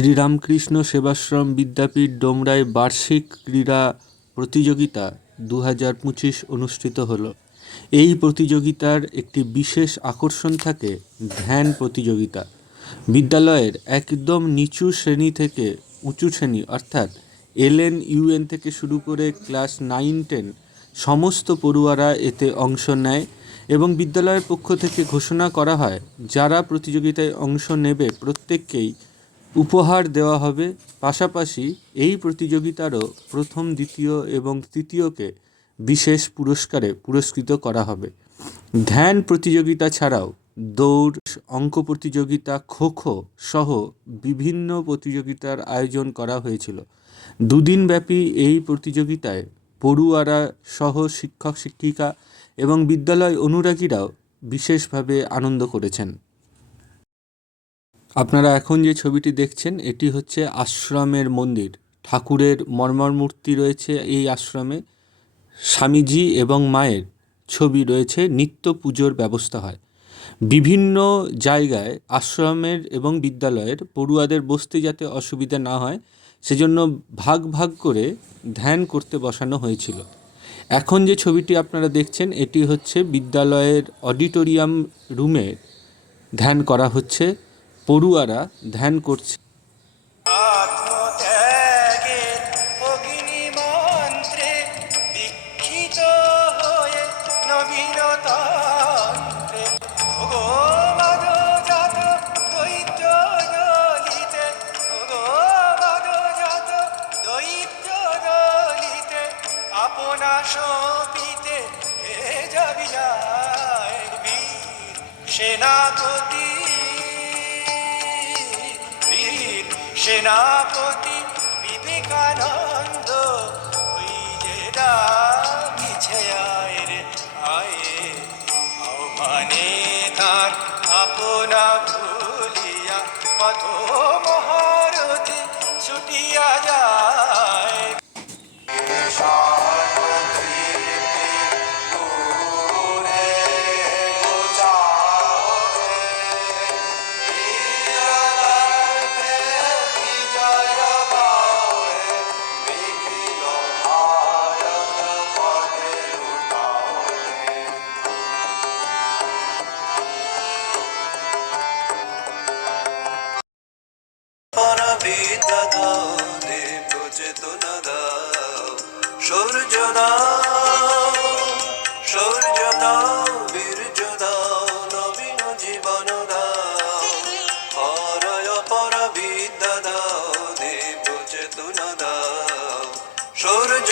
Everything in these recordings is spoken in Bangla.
শ্রীরামকৃষ্ণ সেবাশ্রম বিদ্যাপীঠ ডোমরায় বার্ষিক ক্রীড়া প্রতিযোগিতা দু হাজার পঁচিশ অনুষ্ঠিত হলো। এই প্রতিযোগিতার একটি বিশেষ আকর্ষণ থাকে ধ্যান প্রতিযোগিতা। বিদ্যালয়ের একদম নিচু শ্রেণি থেকে উঁচু শ্রেণি, অর্থাৎ এলএন, ইউএন থেকে শুরু করে ক্লাস নাইন, টেন সমস্ত পড়ুয়ারা এতে অংশ নেয় এবং বিদ্যালয়ের পক্ষ থেকে ঘোষণা করা হয়, যারা প্রতিযোগিতায় অংশ নেবে প্রত্যেককেই উপহার দেওয়া হবে। পাশাপাশি এই প্রতিযোগিতারও প্রথম, দ্বিতীয় এবং তৃতীয়কে বিশেষ পুরস্কারে পুরস্কৃত করা হবে। ধ্যান প্রতিযোগিতা ছাড়াও দৌড়, অঙ্ক প্রতিযোগিতা খো খো সহ বিভিন্ন প্রতিযোগিতার আয়োজন করা হয়েছিল। দুদিনব্যাপী এই প্রতিযোগিতায় পড়ুয়ারা সহ শিক্ষক শিক্ষিকা এবং বিদ্যালয় অনুরাগীরাও বিশেষভাবে আনন্দ করেছেন। আপনারা এখন যে ছবিটি দেখছেন, এটি হচ্ছে আশ্রমের মন্দির। ঠাকুরের মর্মর মূর্তি রয়েছে এই আশ্রমে। স্বামীজি এবং মায়ের ছবি রয়েছে, নিত্য পুজোর ব্যবস্থা হয়। বিভিন্ন জায়গায় আশ্রমের এবং বিদ্যালয়ের পড়ুয়াদের বসতে যাতে অসুবিধা না হয়, সেজন্য ভাগ ভাগ করে ধ্যান করতে বসানো হয়েছিল। এখন যে ছবিটি আপনারা দেখছেন, এটি হচ্ছে বিদ্যালয়ের অডিটোরিয়াম রুমে ধ্যান করা হচ্ছে। পড়ুয়ারা ধ্যান করছে। আত্মত্যাগের সেনাপতি বিবেকানন্দ সূর্য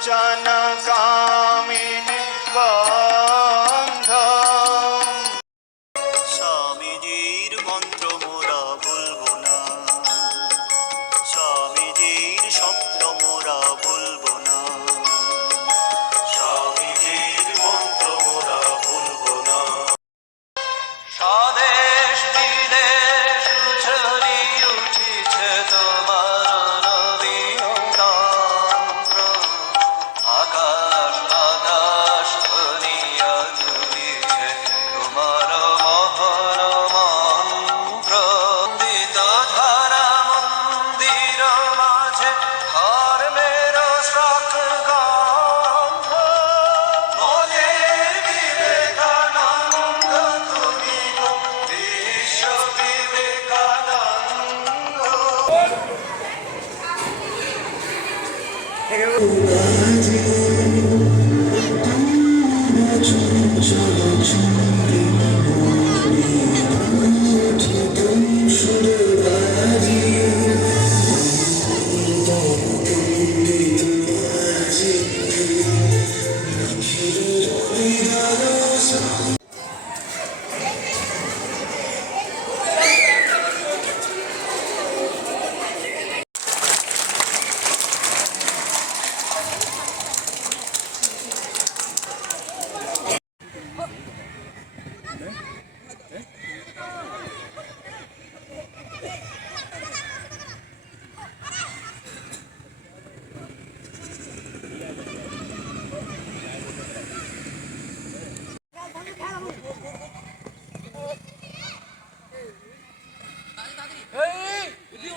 রচনা 这样沉